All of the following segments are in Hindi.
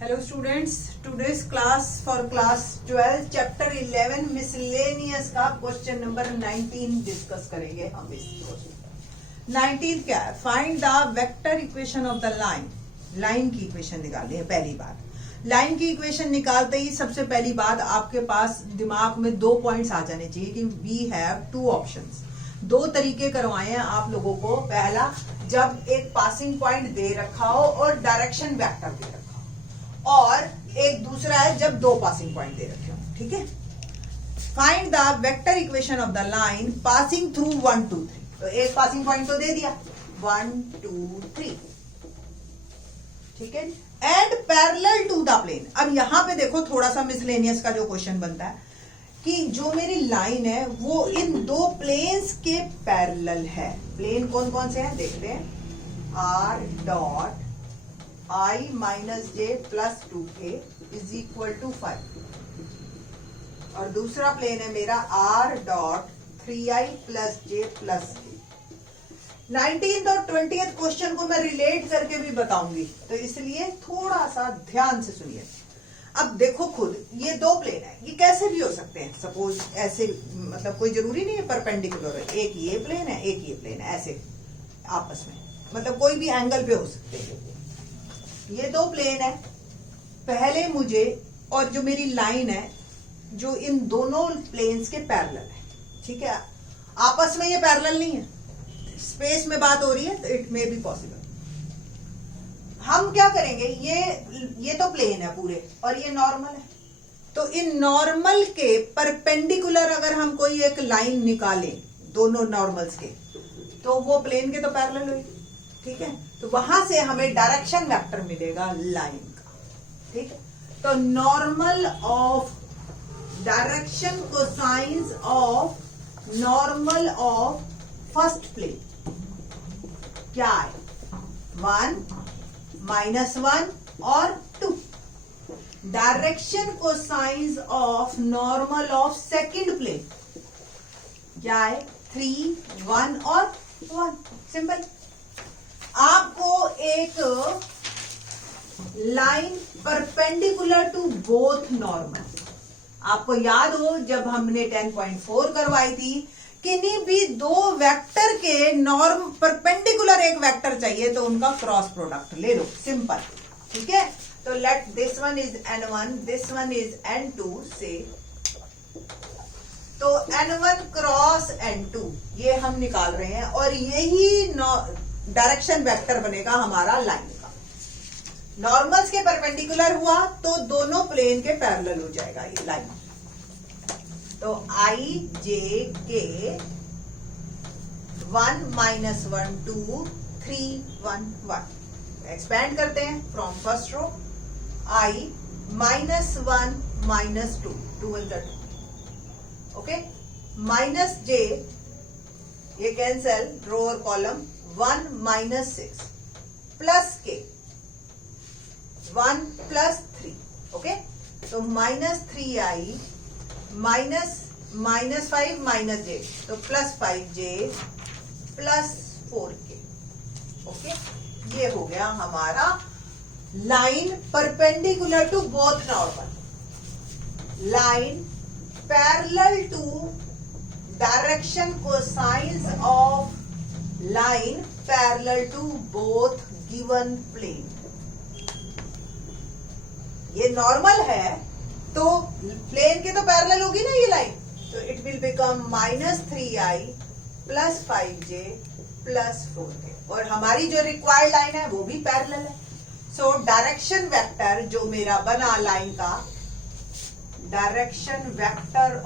Hello students, today's class for class 12 chapter 11 miscellaneous का क्वेश्चन नंबर 19 डिस्कस करेंगे हम। इस 19 क्या है? Find the vector equation of the line. Line की इक्वेशन निकालनी है। पहली बात, लाइन की इक्वेशन निकालते ही सबसे पहली बात आपके पास दिमाग में 2 पॉइंट्स आ जाने चाहिए कि वी हैव 2 ऑप्शंस। 2 तरीके करवाए हैं आप लोगों को। पहला, जब एक पासिंग पॉइंट दे रखा हो और डायरेक्शन वेक्टर दे रखा हो, और एक दूसरा है जब 2 पासिंग पॉइंट दे रखे हो। ठीक है, find the vector equation of the line passing through 1 2 3। तो एक पासिंग पॉइंट तो दे दिया 1 2 3, ठीक है, and parallel to the plane. अब यहां पे देखो थोड़ा सा मिसलेनियस का जो क्वेश्चन बनता है कि जो मेरी लाइन है वो इन 2 प्लेन्स के पैरेलल है। प्लेन कौन कौन से हैं देखते हैं। R dot I minus J plus 2k is equal to 5, और दूसरा प्लेन है मेरा R dot 3i plus J plus k। 19th और 20th क्वेश्चन को मैं रिलेट करके भी बताऊंगी, तो इसलिए थोड़ा सा ध्यान से सुनिए। अब देखो खुद, ये 2 प्लेन है, ये कैसे भी हो सकते हैं। सपोज ऐसे, मतलब कोई जरूरी नहीं है परपेंडिकुलर है, एक ये प्लेन है एक ये प्लेन है, ऐसे आपस में, मतलब कोई भी एंगल पे हो सकते हैं। ये 2 प्लेन है पहले मुझे, और जो मेरी लाइन है जो इन दोनों प्लेन्स के पैरेलल है। ठीक है, आपस में ये पैरेलल नहीं है, स्पेस में बात हो रही है, तो इट मे बी पॉसिबल। हम क्या करेंगे, ये तो प्लेन है पूरे और ये नॉर्मल है, तो इन नॉर्मल के परपेंडिकुलर अगर हम कोई एक लाइन निकालें दोनों नॉर्मल्स के, तो वो प्लेन के तो पैरेलल होगी। ठीक है, तो वहां से हमें डायरेक्शन वेक्टर मिलेगा लाइन का। ठीक है, तो normal of direction cosines of normal of first plane क्या है? 1 -1 और 2। Direction cosines of normal of second plane क्या है? 3 1 और 1। सिंपल। आपको एक line perpendicular to both normal, आपको याद हो जब हमने 10.4 करवाई थी, किन्हीं भी 2 वेक्टर के नॉर्म परपेंडिकुलर एक वेक्टर चाहिए तो उनका क्रॉस प्रोडक्ट ले लो। सिंपल। ठीक है, तो let this one is n1, this one is n2 से, तो n1 क्रॉस n2 ये हम निकाल रहे हैं, और यही डायरेक्शन वेक्टर बनेगा हमारा लाइन का। नॉर्मल्स के परपेंडिकुलर हुआ तो दोनों प्लेन के पैरेलल हो जाएगा ये लाइन। तो i j k 1 -1 2 3 1 1। एक्सपेंड करते हैं from first row. i -1 -2 2 1 2, okay, minus j ये कैंसल, रो और कॉलम, 1 -6 प्लस k 1 + 3, ओके, तो -3i -5 - j, तो +5j +4k। ओके, ये हो गया हमारा line perpendicular to both normal. Line parallel to direction cosines of line parallel to both given plane. ये नॉर्मल है तो प्लेन के तो पैरेलल होगी ना ये लाइन, तो it will become -3i + 5j + 4k, और हमारी जो रिक्वायर्ड लाइन है वो भी पैरेलल है। सो डायरेक्शन वेक्टर जो मेरा बना लाइन का, direction vector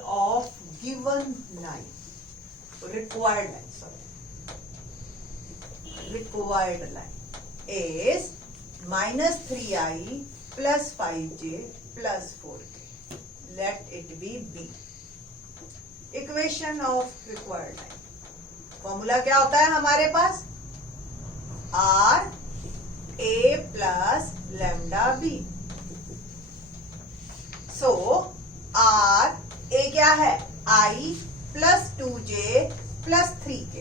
of given line, required line is -3i + 5j + 4k. Let it be B. Equation of required line. Formula क्या होता है हमारे पास? R A + λB. So R A क्या है? I + 2j + 3k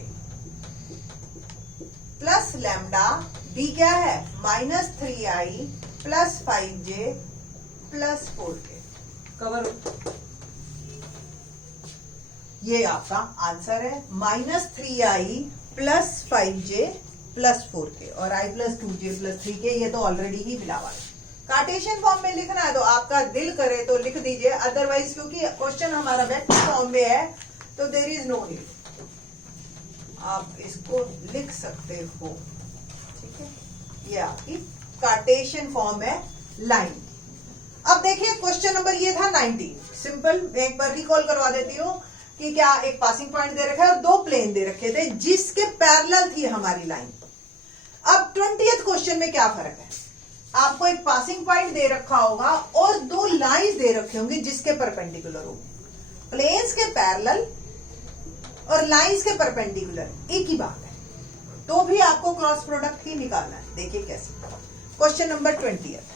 plus lambda, B क्या है -3i plus 5j plus 4k। Cover हो? ये आपका आंसर है -3i plus 5j plus 4k और i plus 2j plus 3k। ये तो ऑलरेडी ही मिला हुआ है। कार्टेशियन फॉर्म में लिखना है तो आपका दिल करे तो लिख दीजिए, अदरवाइज क्योंकि क्वेश्चन हमारा वेक्टर फॉर्म में है तो देयर इज नो नीड, आप इसको लिख सकते हो। ठीक है, ये आपकी कार्टेशियन फॉर्म है लाइन। अब देखिए क्वेश्चन नंबर ये था 19, सिंपल। मैं एक बार रिकॉल करवा देती हूँ कि क्या एक पासिंग पॉइंट दे रखा है और दो प्लेन दे रखे थे जिसके पैरेलल थी हमारी लाइन। अब 20th क्वेश्चन में क्या फर्क है, आपको एक पासिंग पॉइंट दे रखा होगा और दो लाइंस दे रखे होंगे जिसके परपेंडिकुलर होंगे। प्लेन्स के पैरेलल और लाइंस के परपेंडिकुलर एक ही बात है, तो भी आपको क्रॉस प्रोडक्ट ही निकालना है। देखिए कैसे। क्वेश्चन नंबर 20 है।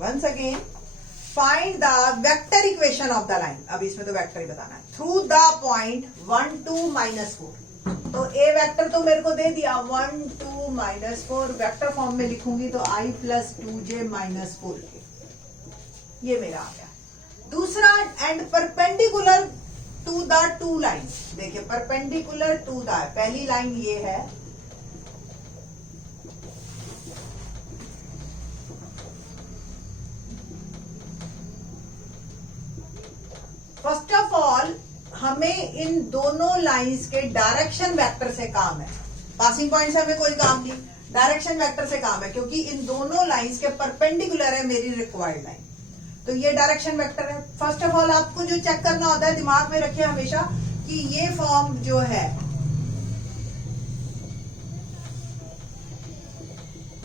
Once again, find the vector equation of the line. अब इसमें तो वेक्टर ही बताना है। Through the point 1 2 -4। तो a वेक्टर तो मेरे को दे दिया 1 2 -4, वेक्टर फॉर्म में लिखूंगी तो i plus 2j minus 4k, ये मेरा आ गया। दूसरा, and perpendicular to the two lines. देखिए परपेंडिकुलर टू द, पहली लाइन ये है, फर्स्ट ऑफ ऑल हमें इन दोनों लाइंस के डायरेक्शन वेक्टर से काम है। पासिंग पॉइंट से हमें कोई काम नहीं, डायरेक्शन वेक्टर से काम है, क्योंकि इन दोनों लाइंस के परपेंडिकुलर है मेरी रिक्वायर्ड लाइन, तो ये डायरेक्शन वेक्टर है। फर्स्ट ऑफ ऑल आपको जो चेक करना होता है, दिमाग में रखिए हमेशा कि ये फॉर्म जो है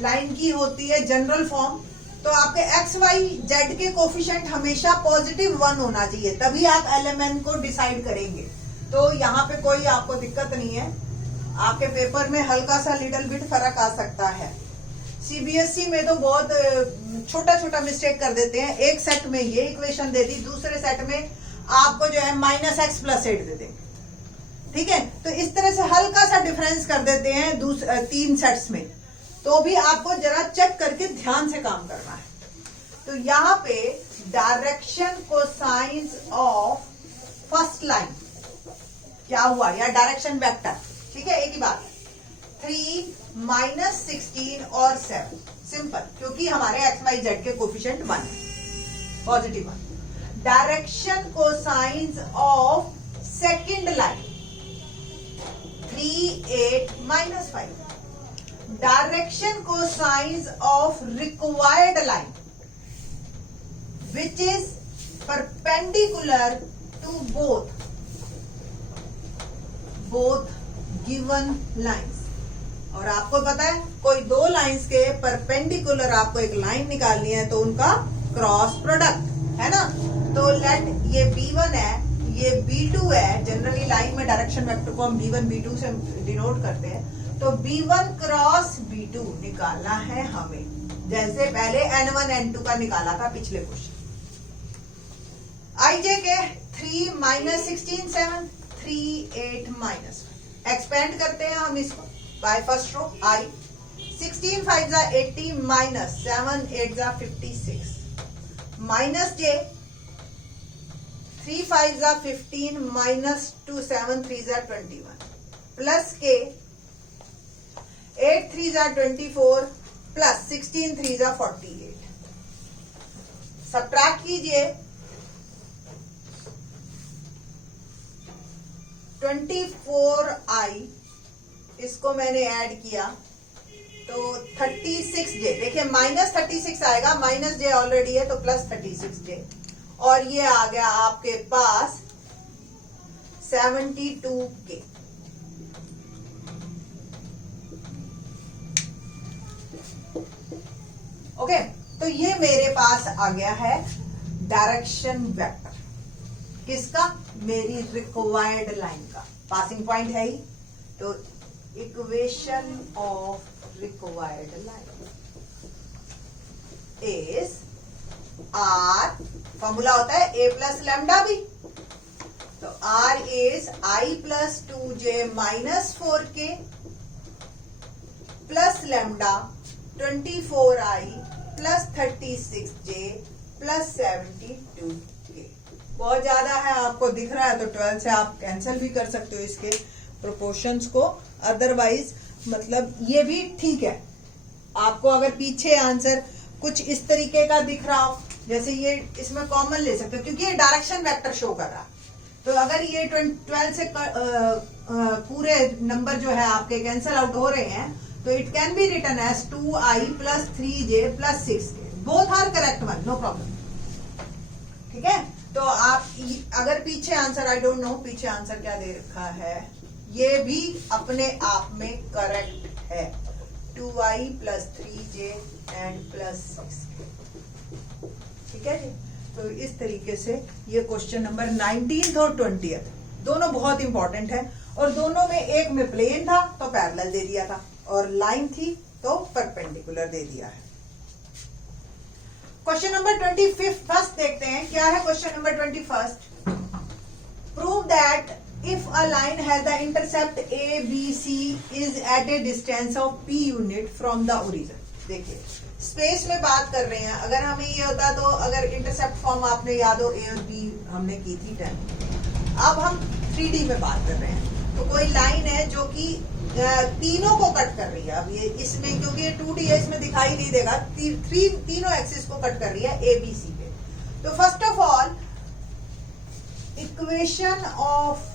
लाइन की होती है जनरल फॉर्म, तो आपके एक्स वाई जेड के कोफिशिएंट हमेशा पॉजिटिव 1 होना चाहिए, तभी आप एलएमएन को डिसाइड करेंगे। तो यहाँ पे कोई आपको दिक्कत नहीं है, आपके पेपर में हल्का सा लिटिल बिट फर्क आ सकता है। सीबीएसई में तो बहुत छोटा छोटा मिस्टेक कर देते हैं, एक सेट में ये इक्वेशन दे दी, दूसरे सेट में आपको जो है -x + 8 दे देंगे। ठीक है, तो इस तरह से हल्का सा डिफरेंस कर देते हैं 3 सेट्स में, तो भी आपको जरा चेक करके ध्यान से काम करना है। तो यहाँ पे direction cosines of first line क्या हुआ, या डायरेक्शन वेक्टर, ठीक है, एक ही बात है। 3 -16 और 7, सिंपल, क्योंकि हमारे एक्स वाई जेड के कोफिशिएंट 1 है, positive 1। Direction cosines of second line 3 8 -5। Direction cosines of required line which is perpendicular to both given lines। और आपको पता है कोई दो लाइंस के परपेंडिकुलर आपको एक लाइन निकालनी है तो उनका क्रॉस प्रोडक्ट है ना। तो लेट ये B1 है, ये B2 है, जनरली लाइन में डायरेक्शन वेक्टर को हम B1 B2 से डिनोट करते हैं, तो B1 क्रॉस B2 निकालना है हमें, जैसे पहले N1 N2 का निकाला था पिछले क्वेश्चन। IJ के 3 -16 7 3 8 -1, एक्सपेंड करते हैं हम इसको बाय फर्स्ट रो I। 16 5 जा 80 -7 8 जा 56 -j 3 5 जा 15 -2 7 3 जा 21 प्लस k 8 3 जा 24 प्लस 16 3 जा 48। सब्ट्रैक्ट कीजिए, 24i इसको मैंने ऐड किया तो 36j, देखिए -36 आएगा, -j ऑलरेडी है तो +36j, और ये आ गया आपके पास 72k। ओके, तो ये मेरे पास आ गया है डायरेक्शन वेक्टर, किसका, मेरी रिक्वायर्ड लाइन का। पासिंग पॉइंट है ही, तो equation of required line is R, formula होता है a प्लस लैम्डा बी, तो R is I plus 2j minus 4k plus lambda 24I plus 36j plus 72k। बहुत ज्यादा है, आपको दिख रहा है तो 12 से आप कैंसिल भी कर सकते हो इसके प्रोपोर्शंस को, अदरवाइज मतलब ये भी ठीक है। आपको अगर पीछे आंसर कुछ इस तरीके का दिख रहा हो, जैसे ये इसमें कॉमन ले सकते हो क्योंकि ये डायरेक्शन वेक्टर शो कर रहा है, तो अगर ये 12 से पूरे नंबर जो है आपके कैंसिल आउट हो रहे हैं, तो it can be written as 2i plus 3j plus 6k, both are correct one, no problem. ठीक है, तो आप अगर पीछे आंसर, आई डोंट नो पीछे आंसर क्या दे रखा है, ये भी अपने आप में करेक्ट है, 2i plus 3j and plus 6k। ठीक है जी, तो इस तरीके से ये क्वेश्चन नंबर 19 और 20 दोनों बहुत इंपॉर्टेंट है, और दोनों में एक में प्लेन था तो पैरेलल दे दिया था, और लाइन थी तो परपेंडिकुलर दे दिया है। क्वेश्चन नंबर 21 देखते हैं, क्या है question number 21? Prove that if a line has the intercept A B C is at a distance of p unit from the origin. देखिए स्पेस में बात कर रहे हैं, अगर हमें ये होता तो, अगर इंटरसेप्ट फॉर्म आपने याद हो a और b हमने की थी 10, अब हम 3D में बात कर रहे हैं, तो कोई लाइन है जो कि तीनों को कट कर रही है। अब ये इसमें क्योंकि ये 2D है, इसमें दिखाई नहीं देगा, तीनों एक्सिस को कट कर रही है ए बी सी पे। तो first of all equation of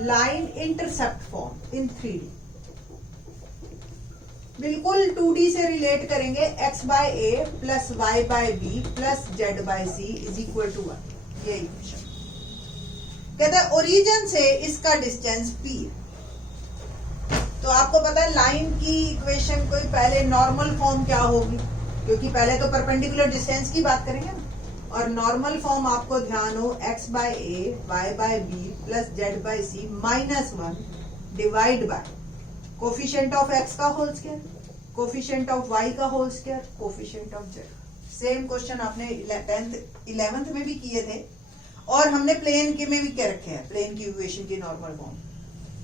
line intercept form in 3D, बिल्कुल 2D से रिलेट करेंगे, x by A plus y by B plus z by C is equal to 1, ये इक्वेशन कहते हैं ओरिजिन से इसका डिस्टेंस p। तो आपको पता है लाइन की इक्वेशन कोई पहले नॉर्मल फॉर्म क्या होगी, क्योंकि पहले तो परपेंडिकुलर डिस्टेंस की बात करेंगे ना, और नॉर्मल फॉर्म आपको ध्यान हो x by A y by B plus z by C minus 1 divide by coefficient of x का whole square, coefficient of y का whole square, coefficient of z। Same question आपने 11th में भी किए थे, और हमने प्लेन के में भी क्या रखे हैं, प्लेन की इक्वेशन की नॉर्मल फॉर्म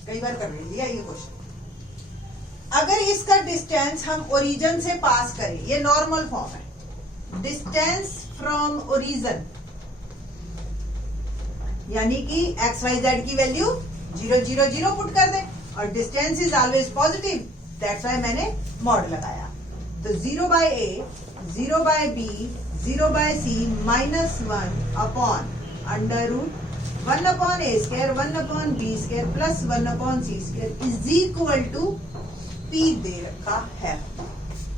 कई बार कर लिया ये क्वेश्चन। अगर इसका डिस्टेंस हम ओरिजिन से पास करें, ये नॉर्मल फॉर्म है, डिस्टेंस फ्रॉम ओरिजिन, यानी कि x y z की वैल्यू 0 0 0 पुट कर दें, और distance is always positive, that's why मैंने मॉड लगाया। तो 0 by a 0 by b 0 by C minus 1 upon under root 1 upon a square 1 upon b square plus 1 upon c square is equal to p दे रखा है।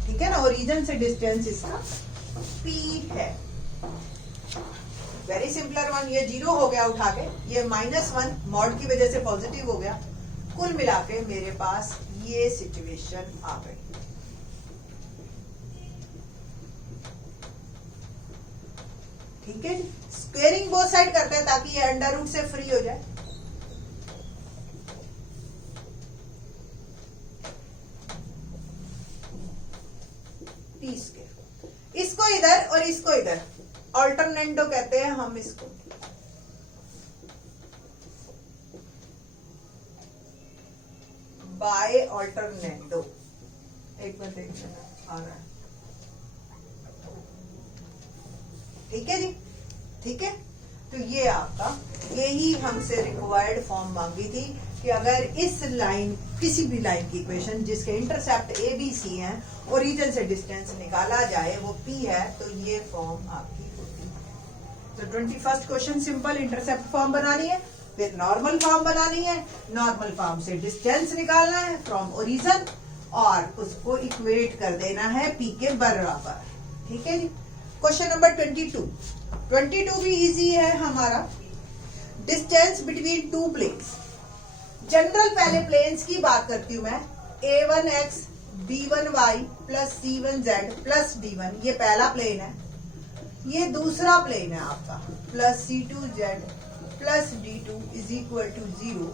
ठीक है ना, ओरिजिन से डिस्टेंस इसका p है। वेरी सिंपलर वन, ये 0 हो गया उठा के, ये -1 मॉड की वजह से पॉजिटिव हो गया, कुल मिला के मेरे पास ये सिचुएशन आ गई। ठीक है, स्क्वेयरिंग बोथ साइड करते हैं ताकि ये अंडर रूट से फ्री हो जाए। p स्क्वायर, इसको इधर और इसको इधर ऑल्टरनेंडो कहते हैं हम इसको। बाय ऑल्टरनेंडो, एक बार देख लेना आ रहा है। ठीक है जी, ठीक है, तो ये आपका, यही हमसे रिक्वायर्ड फॉर्म मांगी थी कि अगर इस लाइन, किसी भी लाइन की इक्वेशन जिसके इंटरसेप्ट ए बी सी है, ओरिजिन से डिस्टेंस निकाला जाए वो p है, तो ये फॉर्म आपकी होती है। तो 21st question simple, intercept form बनानी है, फिर नॉर्मल फॉर्म बनानी है, नॉर्मल फॉर्म से डिस्टेंस निकालना है फ्रॉम ओरिजिन, और उसको इक्वेट कर देना है p के बराबर। ठीक है जी। क्वेश्चन नंबर 22 भी इजी है हमारा, distance between two planes. General पहले प्लेन्स की बात करती हूं मैं, a1x b1y plus c1z plus d1, ये पहला प्लेन है, ये दूसरा प्लेन है आपका, plus c2z plus d2 is equal to 0,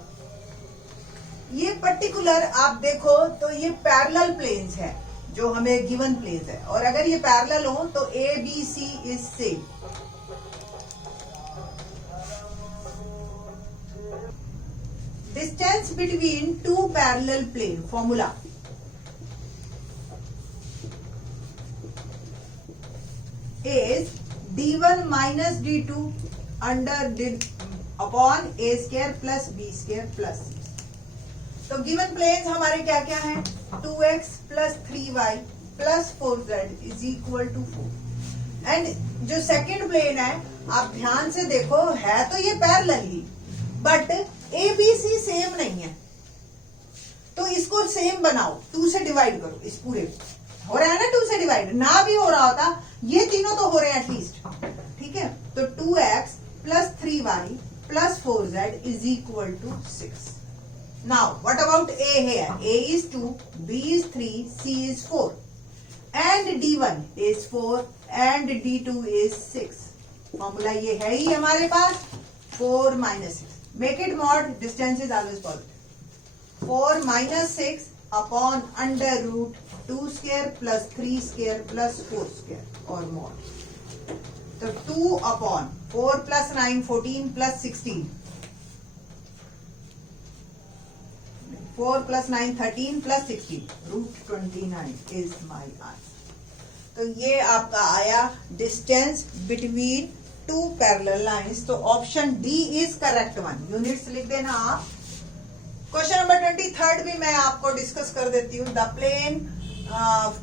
ये पर्टिकुलर आप देखो तो ये पैरेलल प्लेन्स है जो हमें गिवन प्लेन्स है, और अगर ये पैरेलल हो तो a B C is same. Distance between two parallel plane formula is d1 minus d2 under upon a square plus b square plus c। तो गिवन प्लेन्स हमारे क्या क्या हैं? 2x plus 3y plus 4z is equal to 4। And जो सेकंड प्लेन है आप ध्यान से देखो, है तो ये पैरेलल ही, but a B c same नहीं है, तो इसको सेम बनाओ, 2 से डिवाइड करो। इस पूरे को हो रहा है ना 2 से डिवाइड, ना भी हो रहा होता, ये तीनों तो हो रहे हैं एटलीस्ट, ठीक है। तो 2x plus 3y plus 4z is equal to 6। Now what about a here? A is 2, b is 3, c is 4, and d1 is 4 and d2 is 6। Formula ये है ही हमारे पास, 4 minus 6, make it mod, distance is always positive। 4 minus 6 upon under root 2 square plus 3 square plus 4 square और mod। तो 2 upon 4 plus 9 14 plus 16, 4 plus 9 13 plus 16, root 29 is my answer। तो ये आपका आया distance between two parallel lines. तो option D is correct one. Units लिख देना आप। क्वेश्चन नंबर 23 भी मैं आपको डिस्कस कर देती हूँ। The plane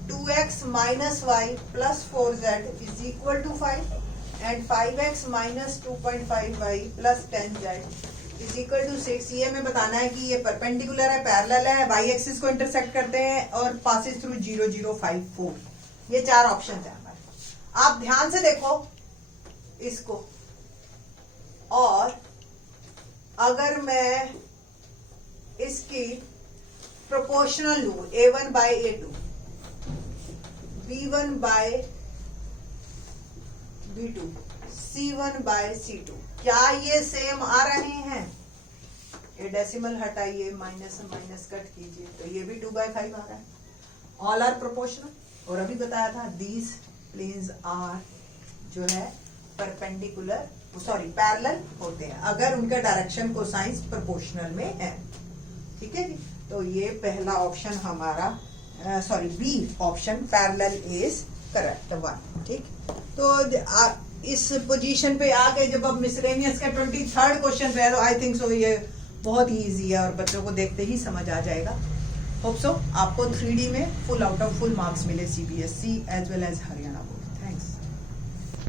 2x minus y plus 4z is equal to 5 and 5x minus 2.5y plus 10z is equal to 6। ये हमें बताना है कि ये परपेंडिकुलर है, पैरेलल है, y एक्सिस को इंटरसेक्ट करते हैं और पासेस थ्रू 0 0 5 4। ये 4 ऑप्शन है हमारे। आप ध्यान से देखो इसको, और अगर मैं इसकी प्रोपोर्शनल लूं a1 by a2, b1 by b2, c1 by c2, क्या ये सेम आ रहे हैं? ये डेसिमल हटाइए, माइनस माइनस कट कीजिए, तो ये भी 2/5 आ रहा है। All are proportional. और अभी बताया था दीज प्लेन्स आर जो है परपेंडिकुलर, सॉरी पैरेलल होते हैं अगर उनका डायरेक्शन कोसाइंस प्रोपोर्शनल में है, ठीक है जी। तो ये पहला ऑप्शन हमारा, sorry b option parallel is correct one, ठीक। तो इस पोजीशन पे आके जब अब मिसलेनियस का 23rd क्वेश्चन पे है, तो आई थिंक सो ये बहुत ही इजी है और बच्चों को देखते ही समझ आ जाएगा। होप सो आपको 3D में full out of full marks मिले CBSE as well as Haryana board. Thanks.